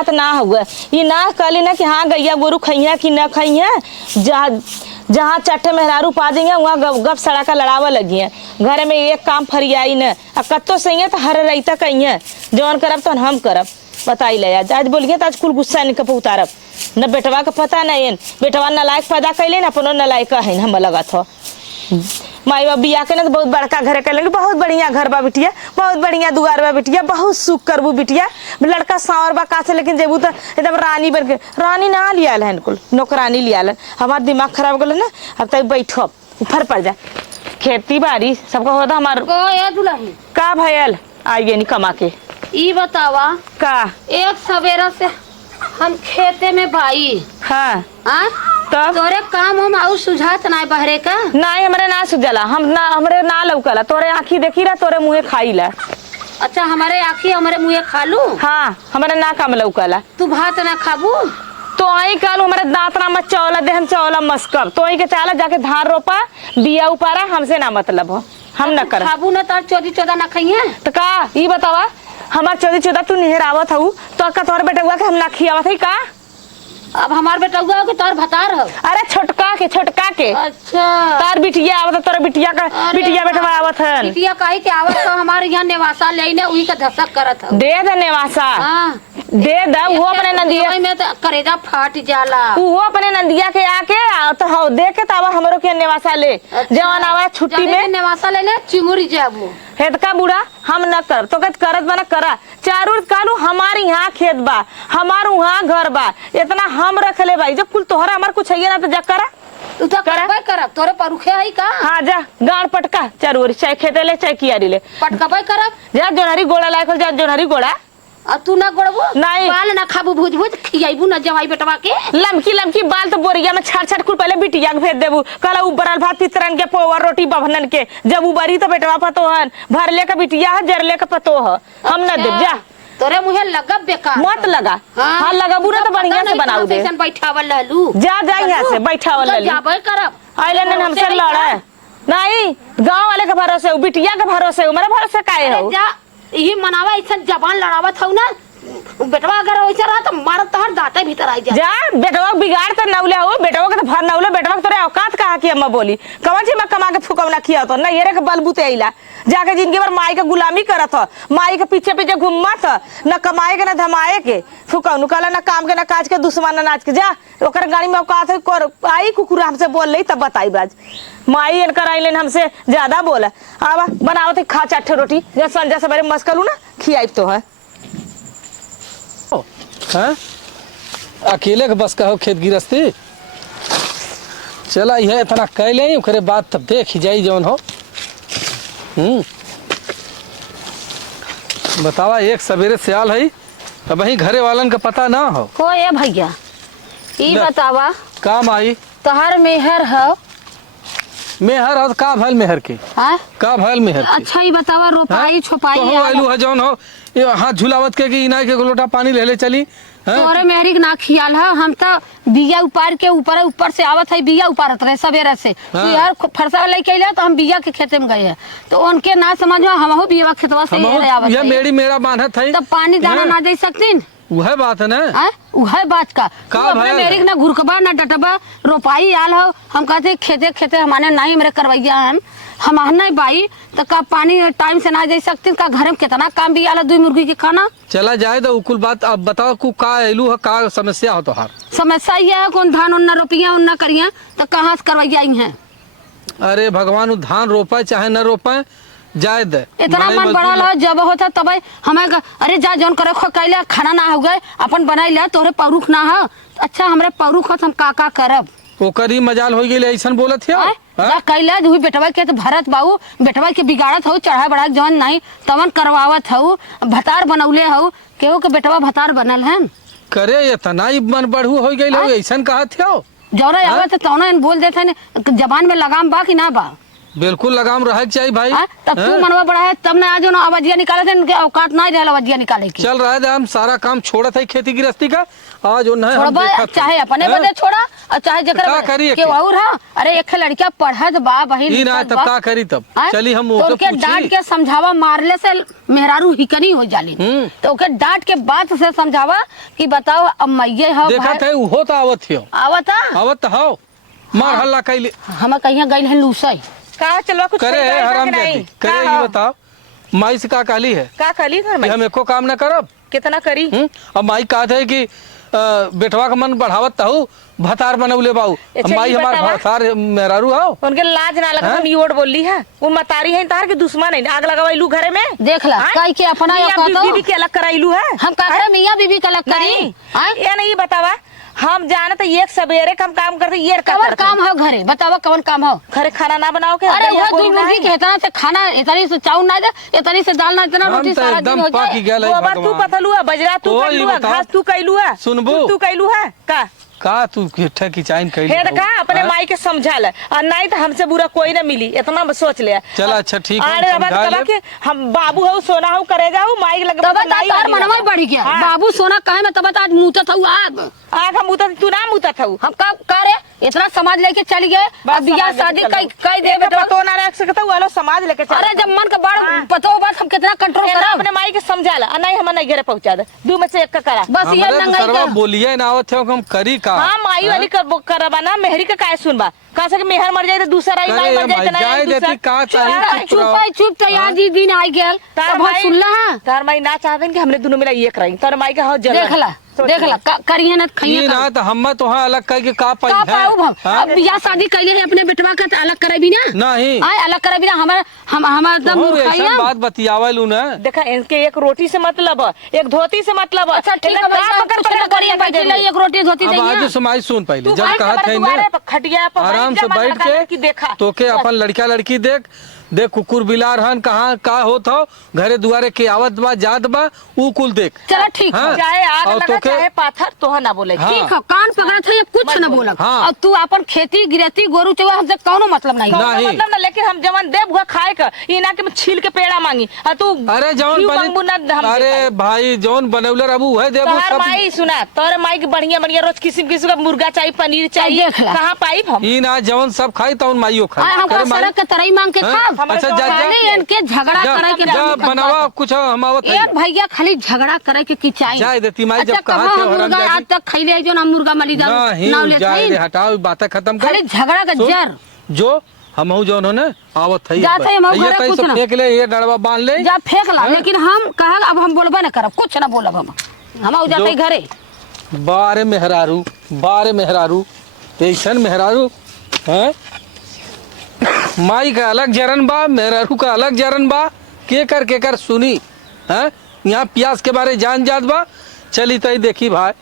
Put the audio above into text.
बात ना हुआ। ये ना कहली ना कि हाँ गैया गोरू खइया कि न खइया, जहाँ चट्टे मेहरारू पा देंगे वहाँ गप सड़ा का लड़ावा लगी है। घर में एक काम फरियाई न कत्तो सही है तो हर रहीता कहीं है जौन करब तो हम करब। बताई ले आज बोलिए तो आज कुल गुस्सा नहीं कप उतारब। न बेटवा का पता नहीं, बेटवा नलायक पैदा कैले न अपनो नलायक है हम लगा था। माई बाप बिया के ना तो बहुत बड़का घर कर लेंगे, बहुत बढ़िया घर बा बिटिया, बहुत बढ़िया दुआर बा बिटिया, बहुत सुख करबू बिटिया। लड़का सांवर बा का से, लेकिन जेबू तो एकदम रानी बन के। रानी ना लिया है कुल नौकरानी लिया है। हमार दिमाग खराब गल ना, अब तक बैठो ऊपर पड़ जा। खेती बाड़ी सबका होता हमार का भयल आई गई कमा के। ई बतावा का एक सवेरा से हम खेते में भाई। हाँ तब तोरे काम हम और सुझात ना बहरे का नहीं हमारे ना सुझला, हम ना हमरे ना लौकला। तोरे आँखी देखी रहा, तोरे मुँहे खाई ला। अच्छा हमारे आँखी हमारे मुँहे खा लू। हाँ हमारे ना काम लौकला। तू भात ना खाबू तो आई कालू हमारे दांत ना मत चौला दे, हम चौला मस्कब तो आई के चाला जाके धान रोपा बिया उपारा, हमसे ना मतलब हो, हम न कर खाबू ना तार चौदी चौदा ना खाइए तो का ये बतावा हमार चौदी चौदा तू निहरावत हूँ तो का तोर बेटा हुआ के हम ना खियावत है का। अब हमार बेटा हुआ कि तार भतार हो। अरे छोटका के अच्छा तार बिटिया आवत, तोर बिटिया का बिटिया बेटा आवत है। बिटिया काहे के आवत तो हमारे यहाँ नेवासा लेने उही का धसक करत हो। दे दे नेवासा। हां दे दा वो अपने नंदिया में तो करेजा फाट जाला। वो अपने नंदिया के आके तो हो दे के तब हमरो के नेवासा ले। जवान आवा छुट्टी में नेवासा लेने चिंगुरी जाबू हेदका बुढ़ा हम न कर तो कत करत बना करा। चारू कालू हमारे यहाँ खेत बा, हमार वहाँ घर बा, इतना हम रख ले भाई। जब कुल तोहरा हमार कुछ है ना तो जा करा तू तो करबे करब तोरे परुखे है का। हाँ जा गाड़ पटका चारू ओर, चाहे खेते ले चाहे कियारी ले पटकबे करब। जा जोनहरी गोड़ा लायक जा जोनहरी गोड़ा। आ तू ना गोड़बू नहीं बाल ना खाबू भूज भूज खियाबू ना जवाई बेटवा के। लमकी बाल तो बोरिया में छाट कुल पहले बिटिया के भेज देबू। कल उबरल भात पितरन के पोवर रोटी बभनन के जब उबरी तो बेटवा पतोहन भरले का बिटिया है जरले का पतोह हम न देब। जा तोरे मुहे लगब बेकार मत लगा। हाँ लगाबू ना तो बढ़िया से बनाऊ दे। बैठावल ललू जा यहाँ से बैठावल ललू जाबे करब। आइले ने हमसे लड़ा नहीं गांव वाले के भरोसे बिटिया के भरोसे हमारे भरोसे काहे हो। यही मनावा ऐसा जबान लड़ावत हो ना बेटवा अगर वैसे रहा तो मारत तोहर दांते भीतर आई जा बेटवा बिगाड़ तो नौले हो बेटवा के तो भर नौले बेटवा के तोरे औकात कहा कि अम्मा बोली कवन जी मैं कमा के फुकवना किया तो ना येरे के बलबूते आइला जाके जिनके बार माई के गुलामी करत हो, माई के पीछे पीछे घूमत न कमाए के न धमाए के फुकवनु काला न काम के न काज के दुश्मन न नाच के। जा ओकर गाड़ी में औकात है आई कुकुर हमसे बोल रही तब बताई बाज माई इनकर आइले हमसे ज्यादा बोला। आवा बनाओ थे खा चाटे रोटी जब संजय सवेरे मस्कलू ना खियाई तो है। हाँ? अकेले के बस का हो खेत गिरस्ती चला यह इतना कह ले ओकरे बाद तब देख ही जाई जौन हो। बतावा एक सवेरे सियाल है अब वही घरे वालन का पता ना हो ये भैया ई बतावा काम आई तोहर मेहर हो मेहर हो का भल मेहर के का भल मेहर के। अच्छा ये बतावा रोपाई छुपाई तो आलू है जौन हो हाथ झुलावत के इना के लोटा पानी ले चली तोरे मेहरी ना खियाल है। हम तो बिया उपार के ऊपर से आवत है बिया उपारत रहे सवेरे से यार फरसा लेके अइले तो हम बिया के खेते में गए तो उनके ना समझ में हम बिया खेतवा से आवत ये मेरी मेरा मानत है तब पानी दाना ना दे सकतीन वह बात है ना वह बात का मेरी ना घुरकबा ना डटबा रोपाई आल हो। हम कहते खेते खेते हमारे नहीं मेरे करवैया हम नहीं भाई तो का पानी टाइम से ना दे सकते का घर में कितना काम भी आला 2 मुर्गी के खाना चला जाए तो कुल बात अब बताओ को का एलू है का समस्या हो तोहार। समस्या ये है कौन धान उन्ना रोपिया उन्ना करिया तो कहाँ से करवैया आई है। अरे भगवान धान रोपे चाहे न रोपे जाए दे इतना मन बड़ा ला जब होता तब हमें अरे जा जौन करे कैला खाना ना हो गए अपन बनाई ला तोरे परुख ना हो। अच्छा हमरे परुख हो हम का करब ओकरी मजाल हो गई ऐसा बोलत है कैला हुई बेटवा के तो भरत बाबू बेटवा के बिगाड़त हो चढ़ा बढ़ा जौन नहीं तवन करवावत हो भतार बनौले हो केहू के बेटवा भतार बनल है करे इतना ही मन बढ़ू हो गई ऐसा कहत हो जौरा आवत तौना बोल देते जबान में लगाम बा कि ना बा बिल्कुल लगाम रहे के चाहिए भाई। तब तू मनवा बड़ा है तब ना आज ना आवाजिया निकाले थे इनके औकात ना रहे आवाजिया निकाले की। चल रहा है हम सारा काम छोड़ा था खेती गृहस्थी का आज जो है हम देखा था। चाहे अपने हैं? बदे छोड़ा और चाहे का जकर करी के और हां अरे एक लड़का पढ़त बा बहिन ई ना तब का करी तब चली हम तो ओके उनके डांट के समझावा मारले से मेहरारू हिकनी हो जाली तो ओके डांट के बात से समझावा कि बताओ अब मैये हो देखा थे वो तो आवत हो आवता हो मार हल्ला कैले हम कहिया गइल है लूसई का चलो कुछ करे है हराम जाती करे ये बताओ माई से का काली है का कली घर कि में हम एको काम ना करब। कितना करी अब माई कहत है कि बेटवा का मन बढ़ावत हूँ भतार बनौले बाऊ अब माई हमार भतार मेहरारू आओ उनके लाज ना लगा हम योड़ बोली है वो मतारी है तार के दुश्मन है आग लगावैलू घरे में देख ला काई के अपना या कहतो बीबी के अलग कराइलू है हम कहते मियां बीबी के अलग करी ये नहीं बतावा हम जाने तो एक सवेरे कम काम करते ये कवन काम हो घरे बतावा कवन काम हो घरे खाना ना बनाओ के अरे वो दो मुर्गी के इतना से खाना इतनी से चावल ना दे इतनी से दाल ना इतना रोटी सारा दिन हो जाए गोबर तू पथलू है बजरा तू कैलू है घास तू कैलू है सुनबो तू कैलू है का तू किट्ठा की चाइन कैली हे का अपने माई के समझा ले और नहीं तो हमसे बुरा कोई ना मिली इतना सोच ले चल अच्छा ठीक है अरे अब कहा कि हम बाबू हो सोना हो करेगा हो माई लग तब तार मनवा बढ़ गया बाबू सोना काहे में तब आज मुता था आग हम मुता तू ना मुता था हम का करे इतना समाज लेके चल गए अब बियाह शादी कई दे बेटा पतो ना रख सकता वालो समाज लेके चल अरे जब मन का बड़ पतो बात हम कितना कंट्रोल करा अपने माई के समझा ला नहीं हम नहीं घरे पहुंचा दे दो में से एक का करा बस ये नंगाई का बोलिए ना आवत है हम करी का हां माई वाली करबा ना मेहरी का काय सुनबा कहा से मेहर मर जाए तो दूसरा ही माई मर जाए तो नहीं देती का चाहिए चुप तो यार जी दिन आई गेल तब सुन ला तार माई ना चाहते कि हमरे दोनों मिला एक रही तार माई का हो जल देख ला करिए ना खाइए ना तो हम तो हां अलग कह के का पाई है अब बियाह शादी कैले है अपने बेटवा का अलग करेबी ना नहीं आय अलग करेबी ना हम एकदम ऐसा बात बतियावलू ना देखा इनके एक रोटी से मतलब एक धोती से मतलब अच्छा ठीक है पकड़ करिए बैठी ले एक रोटी धोती अब देंगे आज समाई सुन पहले जब कहत है ना खटिया पर आराम से बैठ के देखा तो के अपन लड़का लड़की देख कुकुर बिलार हन कहाँ का होत हो घरे दुआरे के आवत बा जात बा ऊ कुल देख चलो ठीक है चाहे आग लगा चाहे पाथर तो ना बोले ठीक है कान पकड़ा था ये कुछ न बोला और तू अपन खेती गिरती गोरू चुआ हमसे कौनो मतलब नहीं मतलब ना लेकिन हम जवन देव हुआ खाए का ये ना कि मैं छील के पेड़ा मांगी और तू अरे जवन अरे भाई जवन बनौले रहबू है देव तोहर माई सुना तोहर माई के बढ़िया बढ़िया रोज किस्म किस्म का मुर्गा चाहिए पनीर चाहिए कहां पाई हम ई ना जवन सब खाई तवन माईयो खाई हम सड़क के तरई मांग के खा अच्छा जा इनके झगड़ा करे के बनावा कुछ हम आवत है भैया खाली झगड़ा करे के की चाहिए जाय देती माई जब कहा थे मुर्गा आज तक खइले जो ना मुर्गा मली जा नाउ ले जाय रे हटाओ बातें खत्म कर खाली झगड़ा का जर जो हमहू जो उन्होंने आवत है जाते हम घरे कुछ ना फेंक ले ये डड़वा बांध ले जा फेंक ला लेकिन हम कहा अब हम बोलबे ना करब कुछ ना बोलब हम जाते घरे बारे मेहरारू ऐसन मेहरारू हैं माई का अलग जरन बा मेहरारू का अलग जरन बा के कर सुनी है यहाँ प्यास के बारे जान जात बा चली तई देखी भाई